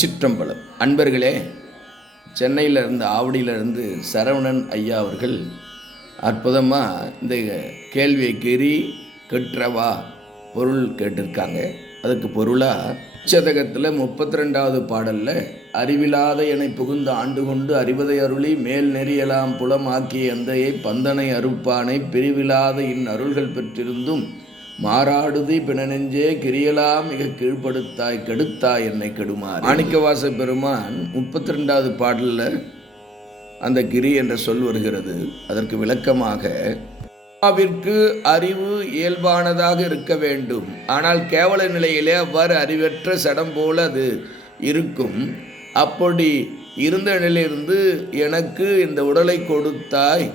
சிற்றம்பலம். அன்பர்களே சென்னையில் இருந்து ஆவடியிலிருந்து சரவணன் ஐயா அவர்கள் அற்புதமாக இந்த கேள்வியை கீறி கற்றவா பொருள் கேட்டிருக்காங்க. அதுக்கு பொருளாக சதகத்தில் முப்பத்தி ரெண்டாவது பாடலில் அறிவிலாத என புகுந்த ஆண்டு கொண்டு அறிவதை அருளி மேல் நெறியலாம் புலமாக்கிய எந்தையை பந்தனை அறுப்பானை பிரிவிலாத இன் அருள்கள் பெற்றிருந்தும் மாறாடுதி பிணநெஞ்சே கிரியலாம் மிக கீழ்ப்படுத்தாய் கெடுத்தாய் என்னை கெடுமாறு. மாணிக்கவாச பெருமான் முப்பத்தி ரெண்டாவது பாடலில் அந்த கிரி என்ற சொல் வருகிறது. அதற்கு விளக்கமாக விற்கு அறிவு இயல்பானதாக இருக்க வேண்டும். ஆனால் கேவல நிலையிலே அவ்வாறு அறிவற்ற சடம் போல அது இருக்கும். அப்படி இருந்த நிலையிலிருந்து எனக்கு இந்த உடலை கொடுத்தாய்.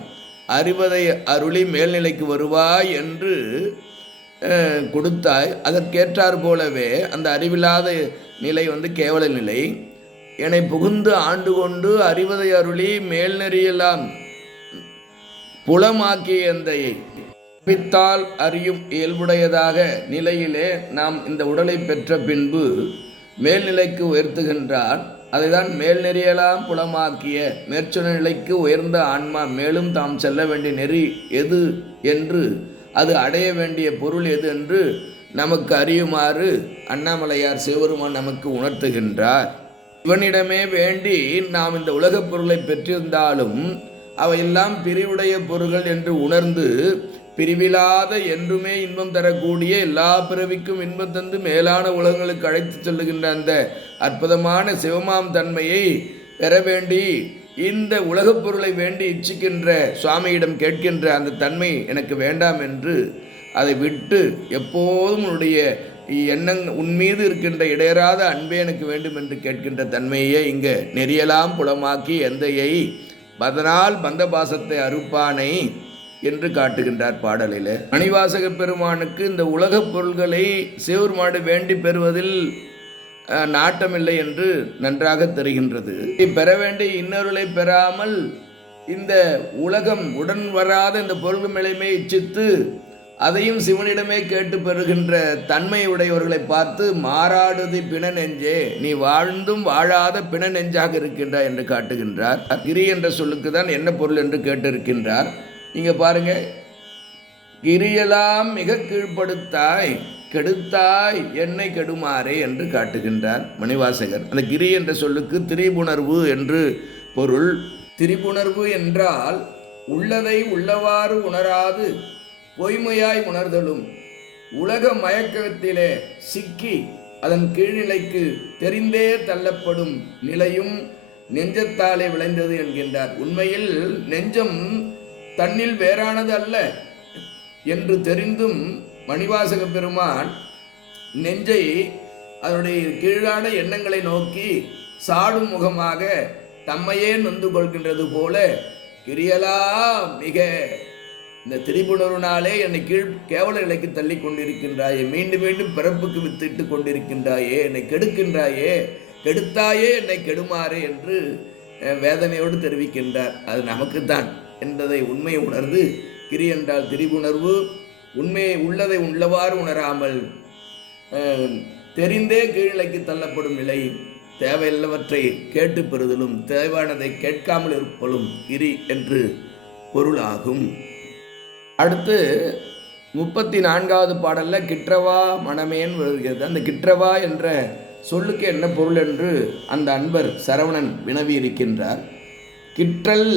அறிவதை அருளி மேல்நிலைக்கு வருவாய் என்று கொடுத்தாய். அதற்கேற்றார் போலவே அந்த அறிவில்லாத நிலை வந்து கேவல நிலை. என்னை புகுந்து ஆண்டு கொண்டு அறிவதை அருளி மேல்நெறியலாம் புலமாக்கிய எந்தையை பித்தால் அறியும் இயல்புடையதாக நிலையிலே நாம் இந்த உடலை பெற்ற பின்பு மேல்நிலைக்கு உயர்த்துகின்றார். அதைதான் மேல்நெறியெல்லாம் புலமாக்கிய மேற்சொன்ன நிலைக்கு உயர்ந்த ஆன்மா மேலும் தாம் செல்ல வேண்டிய நெறி எது என்று அது அடைய வேண்டிய பொருள் எது என்று நமக்கு அறியுமாறு அண்ணாமலையார் சிவபெருமான் நமக்கு உணர்த்துகின்றார். இவனிடமே வேண்டி நாம் இந்த உலகப் பொருளை பெற்றிருந்தாலும் அவையெல்லாம் பிரிவுடைய பொருள்கள் என்று உணர்ந்து பிரிவிலாத என்றுமே இன்பம் தரக்கூடிய எல்லா பிறவிக்கும் இன்பம் தந்து மேலான உலகங்களுக்கு அழைத்து செல்லுகின்ற அந்த அற்புதமான சிவமாம் தன்மையை பெற வேண்டி இந்த உலகப் பொருளை வேண்டி இச்சிக்கின்ற சுவாமியிடம் கேட்கின்ற அந்த தன்மை எனக்கு வேண்டாம் என்று அதை விட்டு எப்போதும் உன்னுடைய எண்ணங் உன் மீது இருக்கின்ற இடையராத அன்பே எனக்கு வேண்டும் என்று கேட்கின்ற தன்மையே இங்கே நெறியலாம் புலமாக்கி எந்தையை பதனால் பந்த பாசத்தை அறுப்பானை என்று காட்டுகின்றார் பாடலில். மணிவாசக பெருமானுக்கு இந்த உலகப் பொருள்களை மாடு வேண்டி பெறுவதில் நாட்டமில்லை என்று நன்றாக தெரிகின்றது. பெற வேண்டிய இன்னொருளை பெறாமல் இந்த உலகம் உடன் வராத இந்த பொருள் நிலைமை இச்சித்து அதையும் சிவனிடமே கேட்டு பெறுகின்ற தன்மை உடையவர்களை பார்த்து மாறாடுது பிண நெஞ்சே நீ வாழ்ந்தும் வாழாத பிண நெஞ்சாக இருக்கின்றாய் என்று காட்டுகின்றார். கிரி என்ற சொல்லுக்கு தான் என்ன பொருள் என்று கேட்டிருக்கின்றார். நீங்க பாருங்க கிரியெல்லாம் மிக கீழ்ப்படுத்தாய் கெடுத்தாய் என்னை கெடுமாறே என்று காட்டுகின்றார் மணிவாசகர். அந்த கிரி என்ற சொல்லுக்கு திரிபுணர்வு என்று பொருள். திரிபுணர்வு என்றால் உள்ளதை உள்ளவாறு உணராது பொய்மையாய் உணர்தலும். உலக மயக்கத்திலே சிக்கி அதன் கீழ்நிலைக்கு தெரிந்தே தள்ளப்படும் நிலையும் நெஞ்சத்தாலே விளைந்தது என்கின்றார். உண்மையில் நெஞ்சம் தன்னில் வேறானது அல்ல என்று தெரிந்தும் மணிவாசக பெருமான் நெஞ்சை அதனுடைய கீழான எண்ணங்களை நோக்கி சாடும் முகமாக தம்மையே நொந்து கொள்கின்றது போல கிரியலா மிக. இந்த திரிபுணர்வுனாலே என்னை கீழ் கேவல நிலைக்கு தள்ளி கொண்டிருக்கின்றாயே மீண்டும் மீண்டும் பிறப்புக்கு வித்திட்டு கொண்டிருக்கின்றாயே என்னை கெடுக்கின்றாயே கெடுத்தாயே என்னை கெடுமாறு என்று வேதனையோடு தெரிவிக்கின்றார். அது நமக்குத்தான் என்பதை உண்மையை உணர்ந்து கிரி என்றால் திரிபுணர்வு உண்மையை உள்ளதை உள்ளவாறு உணராமல் தெரிந்தே கீழ்நிலைக்கு தள்ளப்படும் நிலை தேவையில்லவற்றை கேட்டு பெறுதலும் தேவையானதை கேட்காமல் இருப்பலும் இரு என்று பொருளாகும். அடுத்து முப்பத்தி நான்காவது பாடலில் கிற்றவா மனமேன் வருகிறது. அந்த கிற்றவா என்ற சொல்லுக்கு என்ன பொருள் என்று அந்த அன்பர் சரவணன் வினவி இருக்கின்றார் கிற்றல்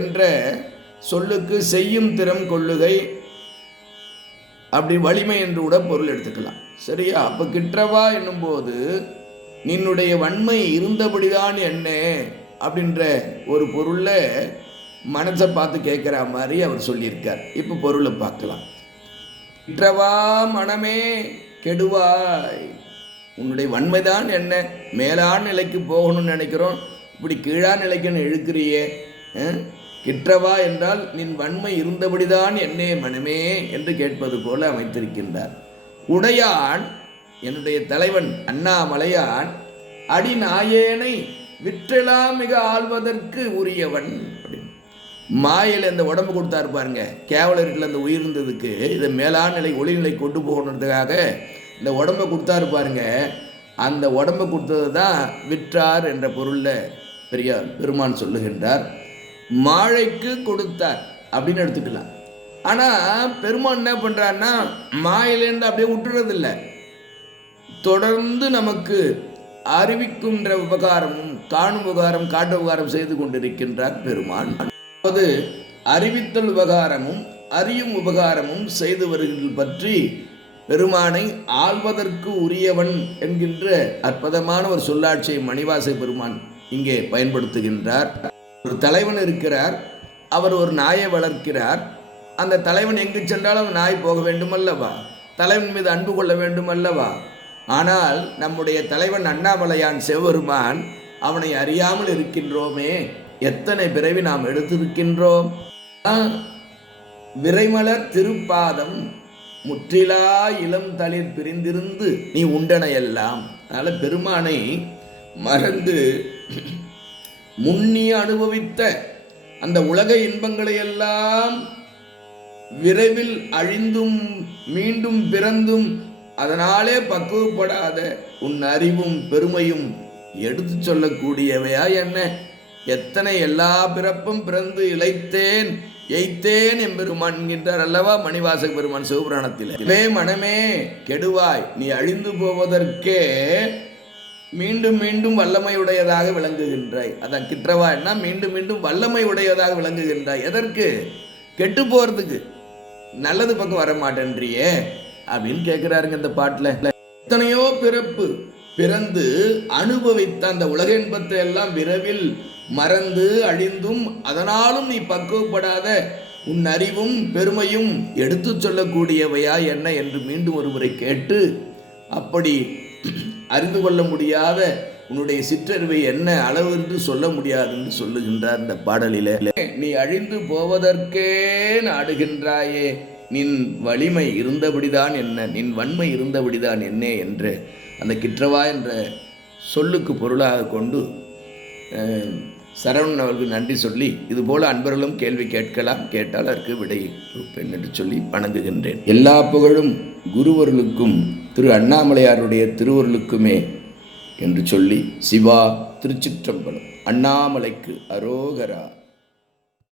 என்ற சொல்லுக்கு செய்யும் திறம் கொள்ளுகை அப்படி வலிமை என்று கூட பொருள் எடுத்துக்கலாம். சரியா? அப்போ கிற்றவா என்னும்போது நின்னுடைய வன்மை இருந்தபடிதான் என்ன அப்படின்ற ஒரு பொருளில் மனசை பார்த்து கேட்குற மாதிரி அவர் சொல்லியிருக்கார். இப்போ பொருளை பார்க்கலாம். கிற்றவா மனமே கெடுவாய். உன்னுடைய வன்மைதான் என்ன? மேலான நிலைக்கு போகணும்னு நினைக்கிறோம். இப்படி கீழான நிலைக்குன்னு இழுக்கிறியே கிற்றவா என்றால் நின் வன்மை இருந்தபடிதான் என்னே மனமே என்று கேட்பது போல அமைத்திருக்கின்றார். உடையான் என்னுடைய தலைவன் அண்ணாமலையான் அடி நாயேனை விற்றலாம் மிக ஆள்வதற்கு உரியவன் மாயில் இந்த உடம்பு கொடுத்தாரு பாருங்க கேவலர்கள் அந்த உயிர் இருந்ததுக்கு இதை மேலான நிலை ஒளிநிலை கொண்டு போகணுன்றதுக்காக இந்த உடம்பை கொடுத்தாரு பாருங்க. அந்த உடம்பை கொடுத்தது தான் விற்றார் என்ற பொருளில் பெரியார் பெருமான் சொல்லுகின்றார். மாழைக்கு கொடுத்தார் அப்படின்னு எடுத்துக்கலாம். ஆனால் பெருமான் என்ன பண்ணுறாருன்னா மாயிலேருந்து அப்படியே விட்டுறதில்ல தொடர்ந்து நமக்கு அறிவிக்கின்ற உபகாரமும் காணும் உபகாரம் காட்டு உபகாரம் செய்து கொண்டிருக்கின்றார் பெருமான். அதாவது அறிவித்தல் உபகாரமும் அறியும் உபகாரமும் செய்து வருகிறது பற்றி பெருமானை ஆள்வதற்கு உரியவன் என்கின்ற அற்புதமான ஒரு சொல்லாட்சியை மணிவாசை பெருமான் இங்கே பயன்படுத்துகின்றார். ஒரு தலைவன் இருக்கிறார் அவர் ஒரு நாயை வளர்க்கிறார். அந்த தலைவன் எங்கு சென்றாலும் நாய் போக வேண்டும் அல்லவா தலைவன் மீது அன்பு கொள்ள வேண்டும் அல்லவா ஆனால் நம்முடைய தலைவன் அண்ணாமலையான் சிவபெருமான் அவனை அறியாமல் இருக்கின்றோமே. எத்தனை பிறவி நாம் எடுத்திருக்கின்றோம்? ஆ, விரைமலர் திருப்பாதம் முற்றிலா இளம் தளிர் பிரிந்திருந்து நீ உண்டனையெல்லாம் அதனால் பெருமானை மறந்து முன்னி அனுபவித்த அந்த உலக இன்பங்களை எல்லாம் விரைவில் அழிந்தும் மீண்டும் பிறந்தும் அதனாலே பக்குவப்படாத உன் அறிவும் பெருமையும் எடுத்து சொல்லக்கூடியவையா என்ன? எத்தனை எல்லா பிறப்பும் பிறந்து இழைத்தேன் எய்த்தேன் எம்பெருமான் என்கின்றார் அல்லவா மணிவாசக பெருமான் சிவபுராணத்தில். வே மனமே கெடுவாய் நீ அழிந்து போவதற்கே மீண்டும் மீண்டும் வல்லமை உடையதாக விளங்குகின்றாய். அதான் கிற்றவாய்னா மீண்டும் மீண்டும் வல்லமை உடையதாக விளங்குகின்றாய். எதற்கு? கெட்டு போறதுக்கு. நல்லது பக்கம் வர மாட்டேன்றியே அப்படின்னு கேட்கிறாருங்க இந்த பாட்டுல. எத்தனையோ பிறப்பு பிறந்து அனுபவித்த அந்த உலக இன்பத்தை எல்லாம் விரைவில் மறந்து அழிந்தும் அதனாலும் நீ பக்குவப்படாத உன் அறிவும் பெருமையும் எடுத்துச் சொல்லக்கூடியவையா என்ன என்று மீண்டும் ஒருமுறை கேட்டு அப்படி அறிந்து கொள்ள முடியாத உன்னுடைய சிற்றறிவை என்ன அளவு என்று சொல்ல முடியாதுன்னு சொல்லுகின்றார் இந்த பாடலிலே. நீ அழிந்து போவதற்கே நாடுகின்றாயே நின் வலிமை இருந்தபடிதான் என்ன நின் வன்மை இருந்தபடிதான் என்ன என்று அந்த கிற்றவா என்ற சொல்லுக்கு பொருளாக கொண்டு சரவணன் அவர்களுக்கு நன்றி சொல்லி இதுபோல் அன்பர்களும் கேள்வி கேட்கலாம் கேட்டால் அதற்கு விடை என்று சொல்லி வணங்குகின்றேன். எல்லா புகழும் குருவர்களுக்கும் திரு அண்ணாமலையாருடைய திருவருளுக்குமே என்று சொல்லி சிவா திருச்சிற்றம்பலம். அண்ணாமலைக்கு அரோகரா.